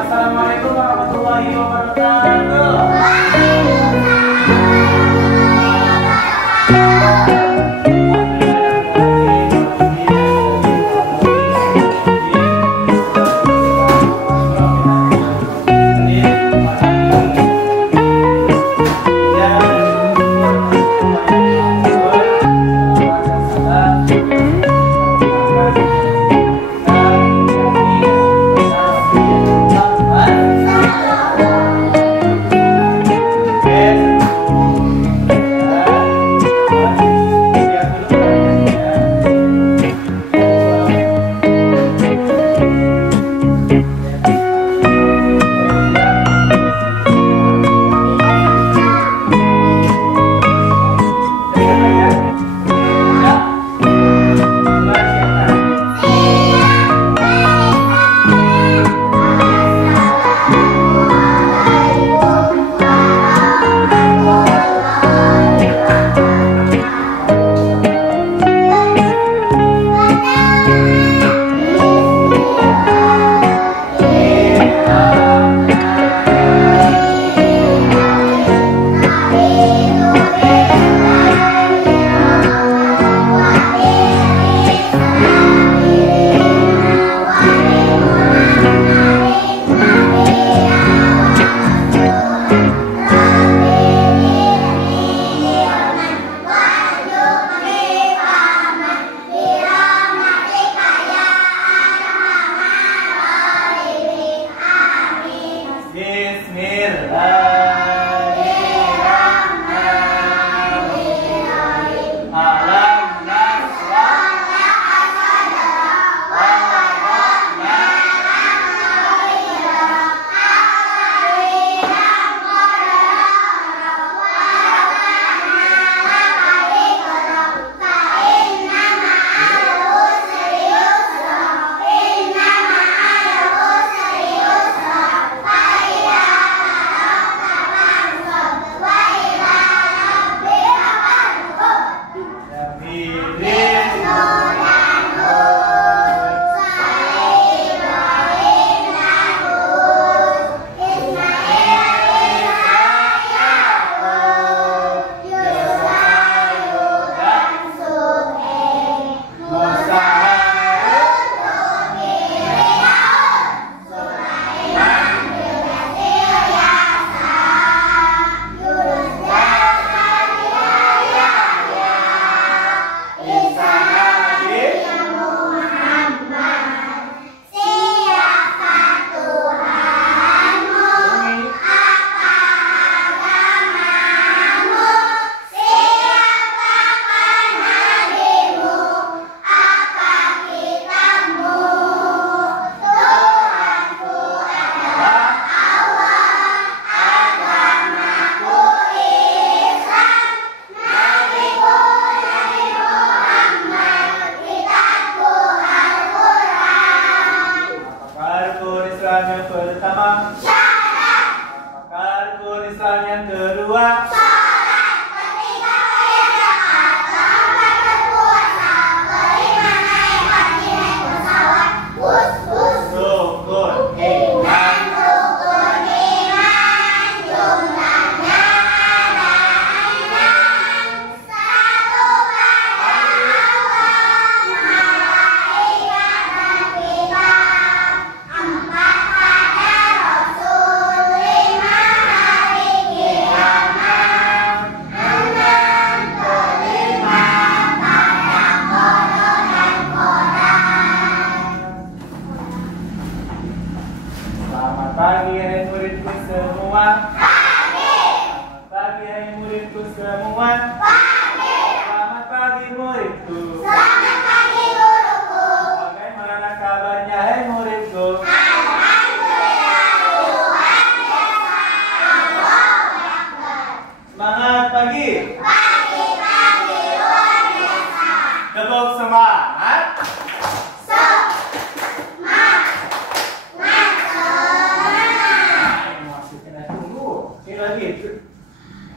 Assalamualaikum warahmatullahi wabarakatuh.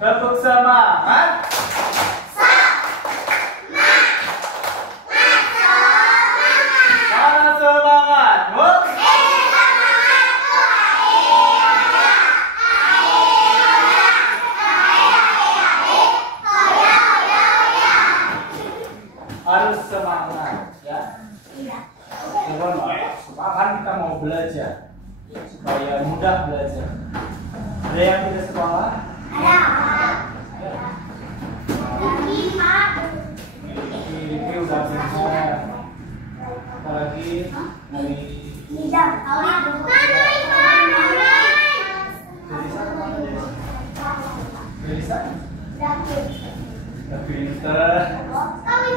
Tepuk semangat. Mana semangat? sekolah kan kita mau belajar supaya mudah belajar. Ada yang tidak sekolah? Ada. Ini udah bisa. Apalagi dari pinter.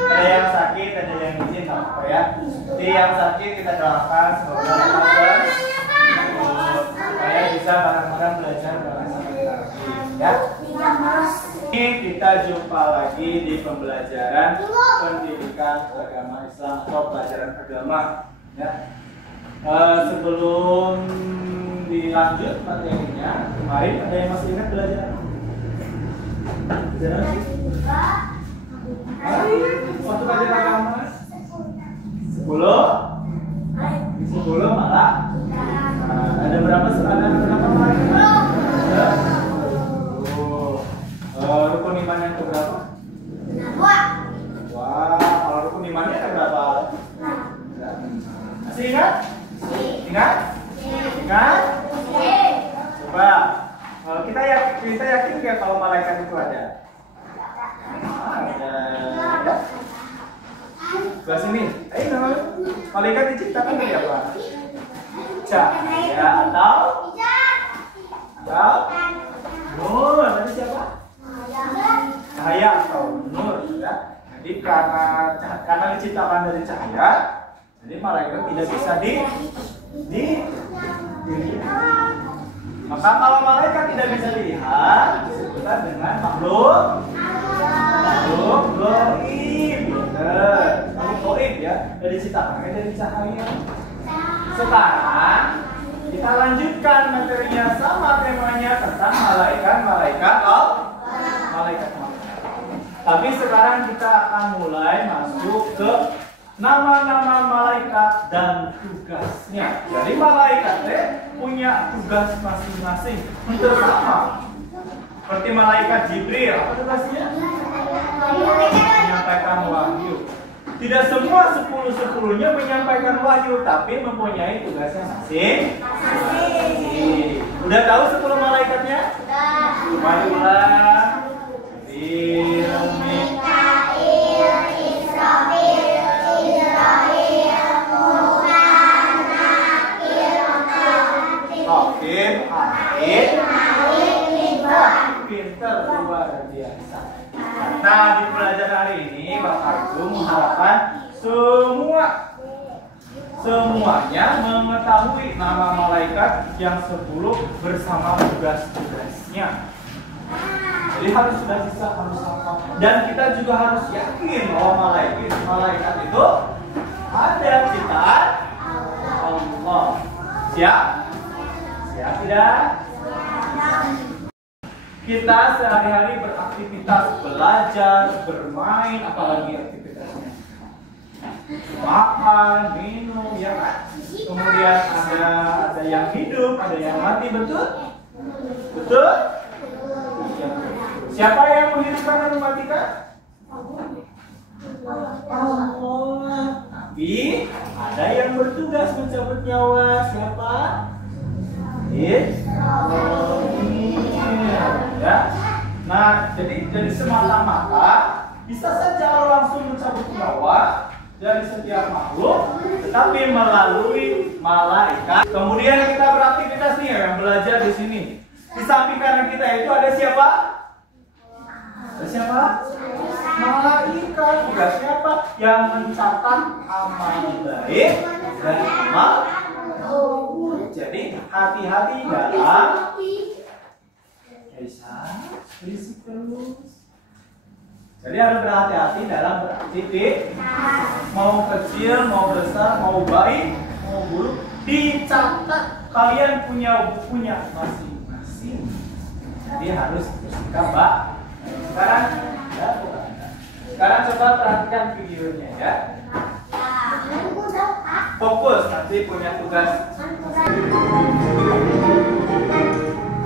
Ada yang sakit, ada yang izin, nggak apa ya. Jadi yang sakit kita doakan semoga lekas supaya bisa bareng-bareng belajar bareng-sama kita lagi, ya. Ini kita jumpa lagi di pembelajaran pendidikan agama Islam atau pelajaran agama, ya. Sebelum dilanjut materinya, kemarin ada yang masih ingat belajar? Belajar apa sih? Waktu belajar agama 10 malah ada berapa malah? Rukun iman yang keberapa? Wah, kalau rukun imannya ada berapa? Masih ingat? Ingat? Coba kita yakin nggak kalau malaikat itu ada? Sebelah sini. Ayo, malaikat diciptakan dari apa? Cahaya atau nur? Tadi siapa? Cahaya atau nur, ya. Jadi karena diciptakan dari cahaya, jadi malaikat tidak bisa dilihat. Maka kalau malaikat tidak bisa dilihat, disebutkan dengan makhluk gaib. Makhluk gaib, ya. Dari ciptakan dari cahaya. Sekarang kita lanjutkan materinya, sama temanya tentang malaikat. Tapi sekarang kita akan mulai masuk ke nama-nama malaikat dan tugasnya. Jadi malaikat punya tugas masing-masing, bersama. Seperti malaikat Jibril, apa tugasnya? Menyampaikan wahyu. Tidak semua 10-10-nya menyampaikan wahyu, tapi mempunyai tugasnya masing-masing. Udah tahu 10 malaikatnya? Marilah. Pinter, luar biasa. Nah, di pelajaran hari ini Bapak Ibu mengharapkan semuanya mengetahui nama malaikat yang 10 bersama tugas-tugasnya. Jadi harus hafal. Dan kita juga harus yakin bahwa malaikat itu ada ciptaan Allah. Siap? Siap tidak? Kita sehari-hari beraktivitas, belajar, bermain, apalagi aktivitasnya. Makan, minum, ya kan? Kemudian ada yang hidup, ada yang mati, betul? Betul? Siapa yang menghidupkan dan mematikan? Allah. Tapi ada yang bertugas mencabut nyawa. Siapa? Ya. Nah, jadi semata-mata bisa saja Allah langsung mencabut nyawa dari setiap makhluk, tetapi melalui malaikat. Kemudian kita beraktivitas nih yang belajar di sini. Di samping kanan kita itu ada siapa? Ada siapa? Malaikat. Tugasnya apa? Yang mencatat amal baik dan amal buruk. Jadi hati-hati dalam berisik terus. Jadi harus berhati-hati dalam beraktivitas. Mau kecil, mau besar, mau baik, mau buruk, dicatat. Kalian punya bukunya masing-masing. Jadi harus bersikap baik. Sekarang coba perhatikan videonya, ya. Fokus, nanti punya tugas.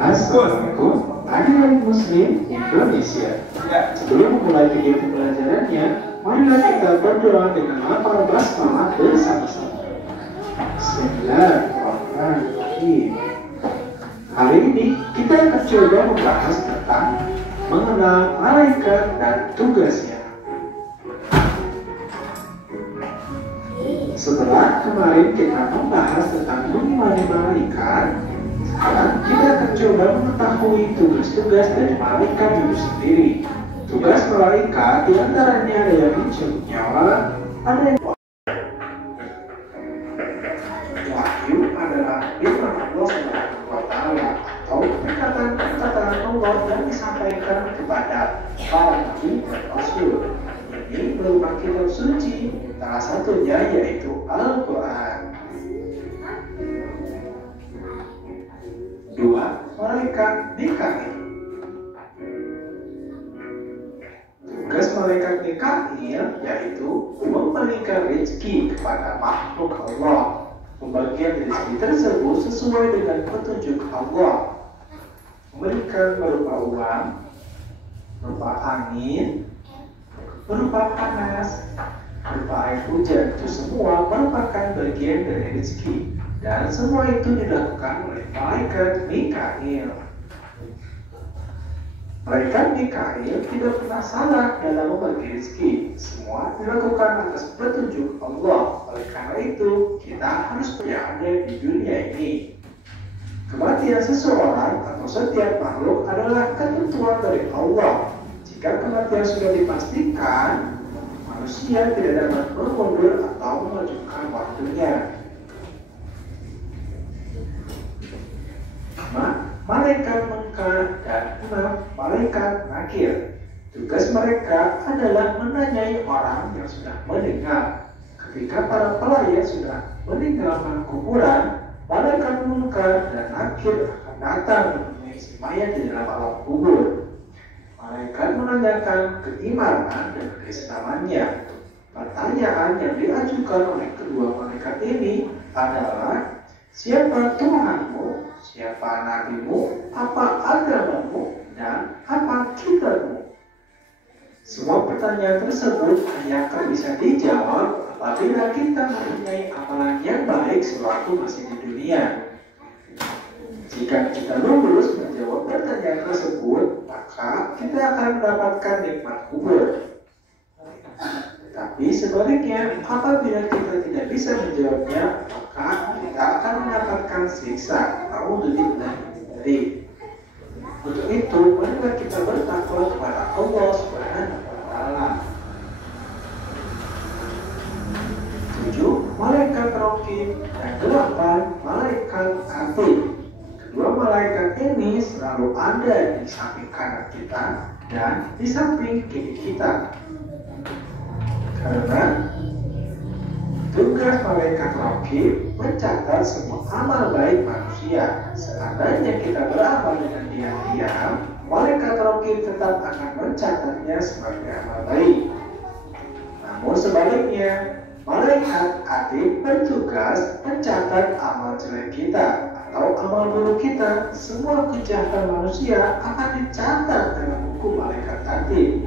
Assalamualaikum, adik-adik Muslim Indonesia. Ya. Sebelum memulai video pembelajarannya, marilah kita berdoa dengan melafal basmalah bersama-sama. Bismillahirrahmanirrahim. Hari ini kita akan coba membahas tentang mengenal malaikat dan tugasnya. Setelah kemarin kita membahas tentang mengimani malaikat, sekarang kita akan coba mengetahui tugas-tugas dari malaikat itu sendiri. Tugas malaikat diantaranya ada yang mencabut nyawa, ada yang wahyu adalah firman Allah SWT atau perkataan Allah yang disampaikan kepada para nabi dan rasul. Ini berupa kitab suci, salah satunya yaitu Al-Quran. 2. Malaikat Mikail. Tugas malaikat Mikail yaitu memberikan rezeki kepada makhluk Allah. Pembagian rezeki tersebut sesuai dengan petunjuk Allah. Memberikan berupa uang, berupa angin, berupa panas, berupa air hujan. Itu semua merupakan bagian dari rezeki, dan semua itu dilakukan oleh malaikat Mikail. Malaikat Mikail tidak pernah salah dalam membagi rezeki. Semua dilakukan atas petunjuk Allah. Oleh karena itu, kita harus berada di dunia ini. Kematian seseorang atau setiap makhluk adalah ketentuan dari Allah. Jika kematian sudah dipastikan, manusia tidak dapat mengundur atau mengajukan waktunya. Malaikat Munkar dan 6. Malaikat Nakir. Tugas mereka adalah menanyai orang yang sudah meninggal. Ketika para pelayat sudah meninggalkan kuburan, malaikat Munkar dan Nakir akan datang menemui si mayat di dalam alam kubur. Malaikat menanyakan keimanan dan keislamannya. Pertanyaan yang diajukan oleh kedua malaikat ini adalah, siapa Tuhanmu, siapa nabimu, apa agamamu, dan apa kitabmu? Semua pertanyaan tersebut hanya akan bisa dijawab apabila kita mempunyai amalan yang baik sewaktu masih di dunia. Jika kita lulus menjawab pertanyaan tersebut, maka kita akan mendapatkan nikmat kubur. Tapi sebaliknya, apabila kita tidak bisa menjawabnya, maka kita akan mendapatkan siksa. Dari untuk itu, marilah kita bertakwa kepada Allah Subhanahu wa Ta'ala. 7. Malaikat Raqib dan 8. Malaikat Atid. Kedua malaikat ini selalu ada di samping kanan kita dan di samping kiri kita. Karena tugas malaikat Raqib mencatat semua amal baik manusia. Seandainya kita beramal dengan diam-diam, malaikat Raqib tetap akan mencatatnya sebagai amal baik. Namun sebaliknya, malaikat Atid bertugas mencatat amal jelek kita atau amal buruk kita. Semua kejahatan manusia akan dicatat dalam buku malaikat Atid.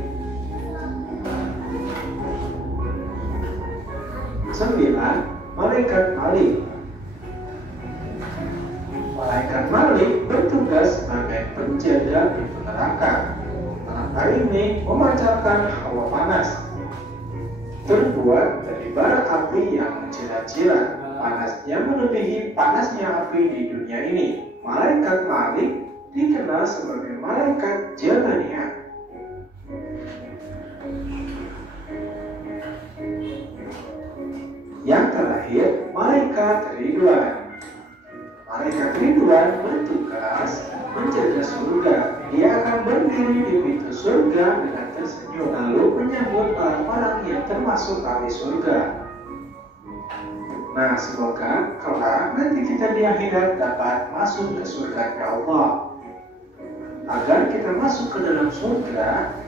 9. Malaikat Malik. Malaikat Malik bertugas sebagai penjaga pintu neraka. Neraka ini memancarkan hawa panas, terbuat dari bara api yang mencilat-cilat. Panasnya melebihi panasnya api di dunia ini. Malaikat Malik dikenal sebagai malaikat Jabaniyah. Yang terakhir, malaikat Ridwan. Malaikat Ridwan bertugas menjaga surga. Dia akan berdiri di pintu surga dengan tersenyum, lalu menyambut orang-orang yang termasuk ahli surga. Nah, semoga kelak nanti kita di akhirat dapat masuk ke surga Allah. Agar kita masuk ke dalam surga,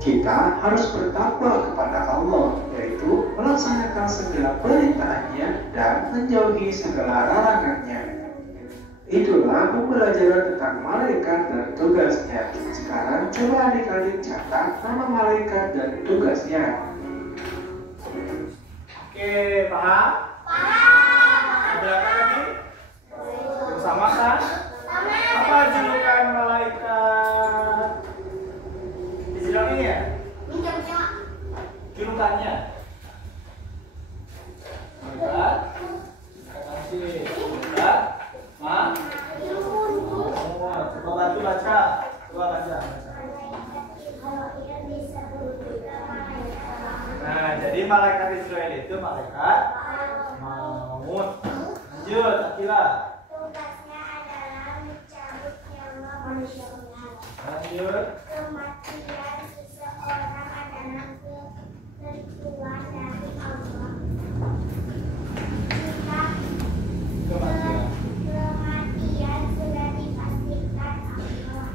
kita harus bertakwa kepada Allah, yaitu melaksanakan segala perintahnya dan menjauhi segala larangannya. Itulah pembelajaran tentang malaikat dan tugasnya. Sekarang coba adik-adik catat nama malaikat dan tugasnya. Oke, paham? Paham. Lanjut, Akila. Tugasnya adalah mencabut nyawa manusia. Lanjut. Kematian seseorang adalah ketentuan dari Allah. Jika kematian sudah dipastikan Allah,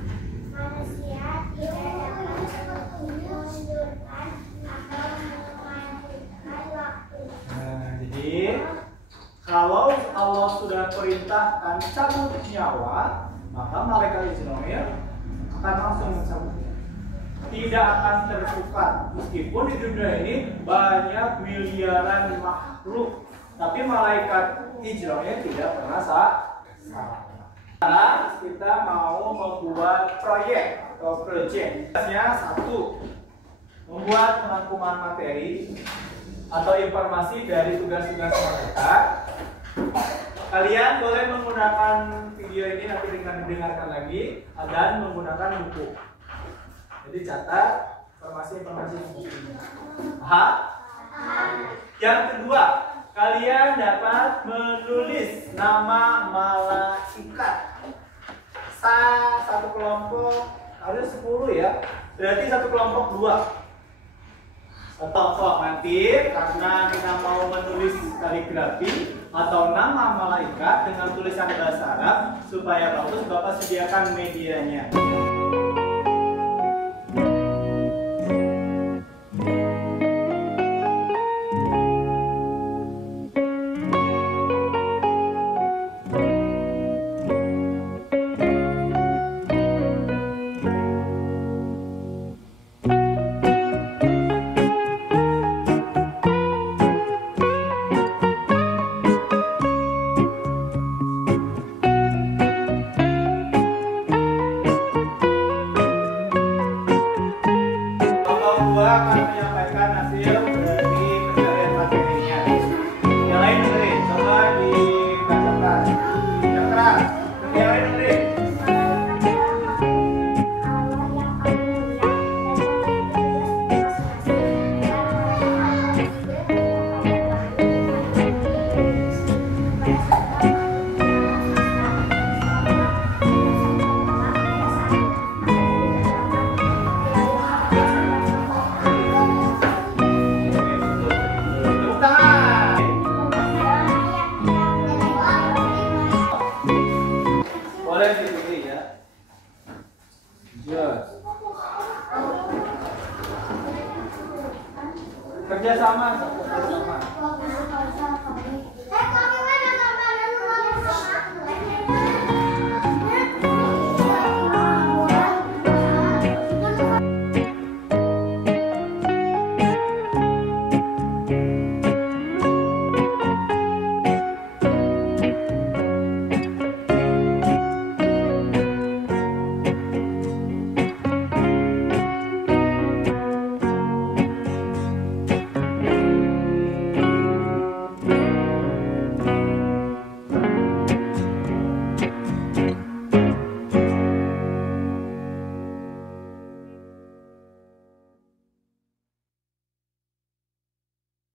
manusia tidak dapat mengundurkan atau memajukan waktu. Nah, jadi kalau Allah sudah perintahkan cabut nyawa, maka malaikat Israel akan langsung mencabutnya. Tidak akan tertukar. Meskipun di dunia ini banyak miliaran makhluk, tapi malaikat Israel tidak pernah salah. Sekarang kita mau membuat proyek atau project. Tugasnya satu, membuat rangkuman materi atau informasi dari tugas-tugas mereka. Kalian boleh menggunakan video ini nanti dengan didengarkan lagi dan menggunakan buku. Jadi catat informasi-informasi yang penting. Paham? Yang kedua, kalian dapat menulis nama malaikat. Satu kelompok ada 10 ya. Berarti satu kelompok 2. Atau nanti karena kita mau menulis kaligrafi atau nama malaikat dengan tulisan bahasa Arab supaya bagus, Bapak sediakan medianya. Akan menyampaikan hasil dari pencarian materinya. Yang lain dengerin, coba dibacakan. Yang keras, yang lain dengerin. Boleh dipilih ya. Kerjasama, kerjasama.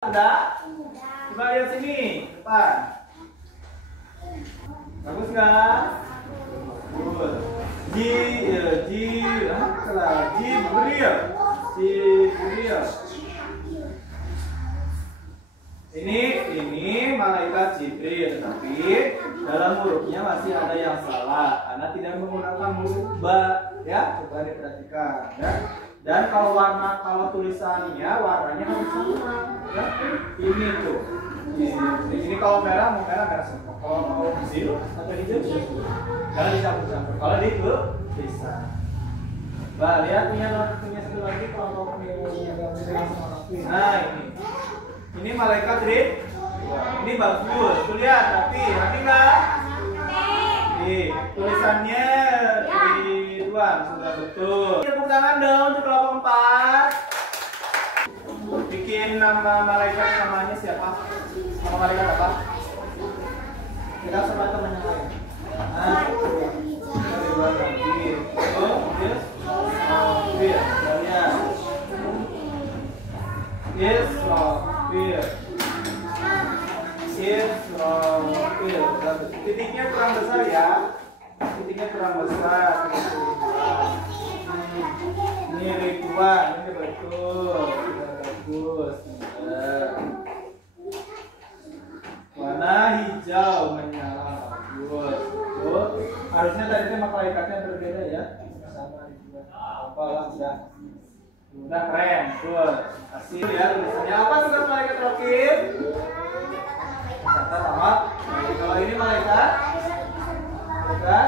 Ada? Coba lihat sini, depan. Bagus nggak? Bagus. Jibril. Ini malaikat Jibril, tapi dalam hurufnya masih ada yang salah karena tidak menggunakan huruf ba, ya. Coba diperhatikan, ya. Dan kalau tulisannya warnanya harus sama, ya. Ini tuh. Ini kalau merah mau merah semua. Kalau mau biru atau hijau karena dicampur-campur. Kalau di itu bisa. Bah, lihat punya satu lagi kalau punya nah ini malaikat Rid. Ini bagus. Tuh lihat, tapi nggak? Nih, tulisannya Ridwan sudah betul. Tepuk tangan dong untuk kelompok 4. Bikin nama malaikat, namanya siapa? Nama malaikat apa? Kita sama teman yang lain. Nah, Ridwan lagi. Israfil. kecil. Titiknya kurang besar ya. Titiknya kurang besar. Ini ribuan, ini betul. Sudah bagus. Warna hijau menyala, bagus. Tuh. Harusnya tadi itu malaikatnya berbeda ya. Sama juga. Apalah udah. Udah keren. Tuh. Kasih ya tulisannya. Apa tugas malaikat Rokim? Catat amat. Kalau ini malaikat? Malaikat?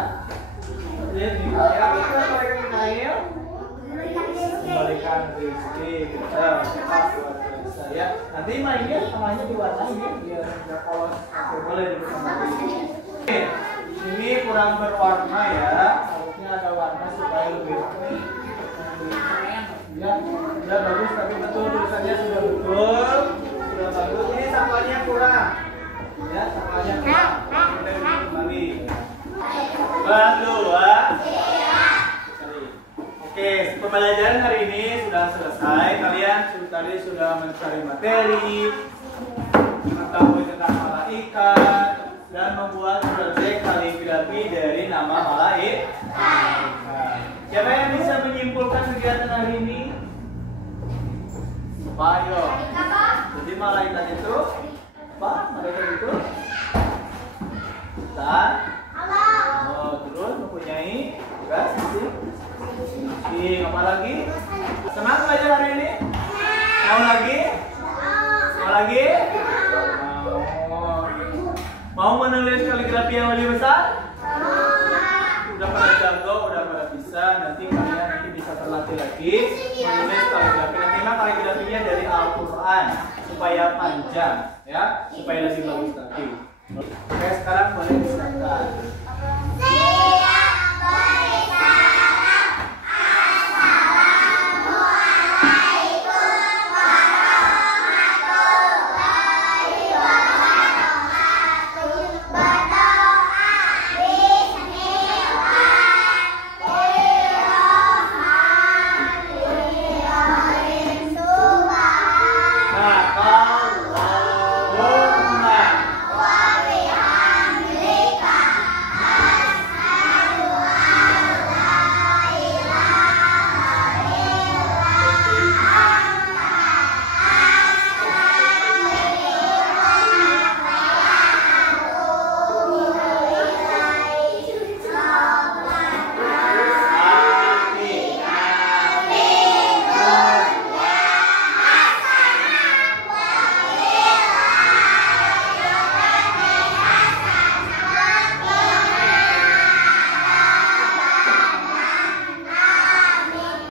Ini ya, tugas malaikat Mikail? Kembalikan rezeki kita ya. Nanti mainnya namanya diwarnai ya, biar nggak polos. Boleh dibersama. Ini kurang berwarna ya, harusnya ada warna supaya lebih ya. Sudah bagus, tapi betul tulisannya sudah betul, sudah bagus. Ini sampahnya kurang ya, sampahnya kurang. Boleh kembali. Kedua. Oke, pembelajaran hari ini sudah selesai. Kalian tadi sudah mencari materi, mengetahui tentang malaikat, dan membuat proyek kaligrafi dari nama malaikat. Siapa yang bisa menyimpulkan kegiatan hari ini? Ayo. Jadi malaikat itu apa? Malaikat itu dan terus mempunyai tugas apa lagi? Senang belajar hari ini? Mau lagi? Mau lagi? Mau menulis kaligrafi yang lebih besar? Udah pada jago, udah pada bisa. Nanti kalian bisa terlatih lagi menulis kaligrafi. Nanti mah kaligrafinya dari Al-Quran supaya panjang, ya, supaya lebih bagus lagi. Oke, sekarang boleh disiapkan.